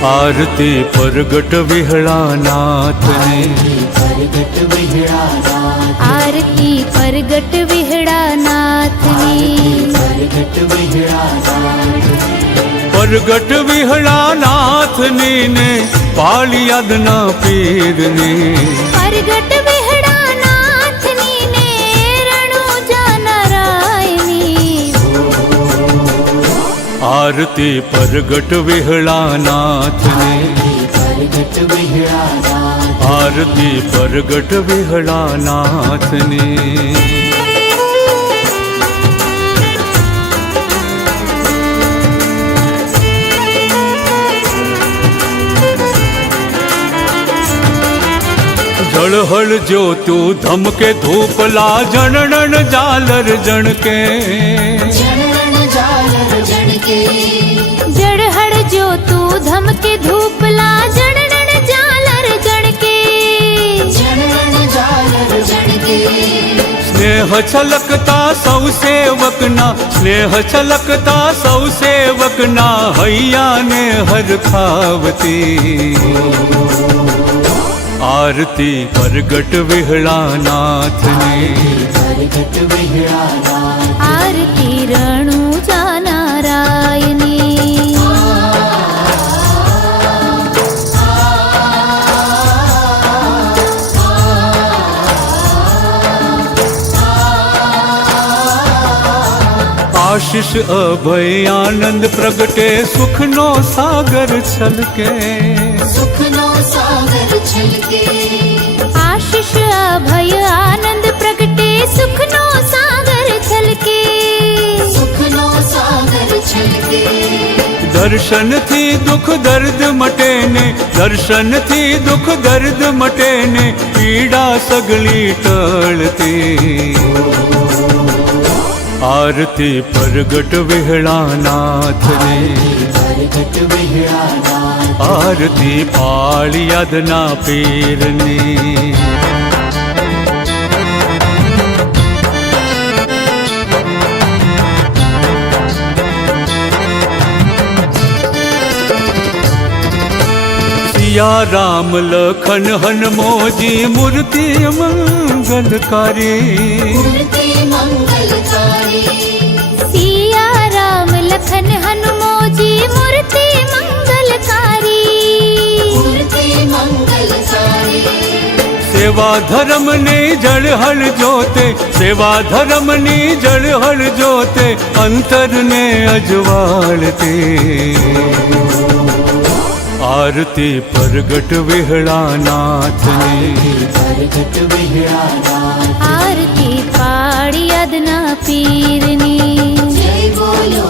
आरती परगट विहड़ानाथनी, परगट विहड़ानाथ, आरती परगट विहड़ानाथनी, परगट विहड़ानाथ, परगट विहड़ानाथनी ने पाली अदना पीर ने, परगट विहड़ानाथनी ने रણુજા નારાયણી। आरती परगट विहड़ानाथनी, परगट विहड़ानाथ, आरती परगट विहड़ानाथनी। जड़हल ज्योतु धमके धूपला जनन जालर जणके, जनन जालर जणके, जड़हड़ जो तू धमके धूपला जड़न जालर जड़के, जनन जालर जणके, स्नेह छलकता सौ सेवकना, स्नेह छलकता सौ सेवकना, हैया ने हर खावती। आरती परगट विहड़ानाथनी, परगट विहड़ानाथ, आरती રણુજા નારાયણી। आशीष अभय आनंद प्रगटे, सुखनो सागर छलके, सुखनो सागर छलके, आशीष अभय आनंद प्रगटे, सुखनो सागर छलके, सुखनो सागर छलके, दर्शन थी दुख दर्द मटे ने, दर्शन थी दुख दर्द मटे ने, पीड़ा सगली टळती। आरती परगट विहड़ानाथनी, परगट विहड़ानाथ, आरती पाली अदना पीरनी। सिया राम लखन हनुमोजी मूर्ति मंगलकारी, मूर्ति मंगलकारी, सिया राम लखन हनुमोजी मूर्ति मंगलकारी, मूर्ति मंगलकारी, सेवा धर्म ने जड़हल जोते, सेवा धर्म ने जड़हल जोते, अंतर ने अजवालते। आरती परगट विहड़ानाथनी, परगट विहड़ानाथ, आरती पाड़ी अदना पीरनी। जय बोलो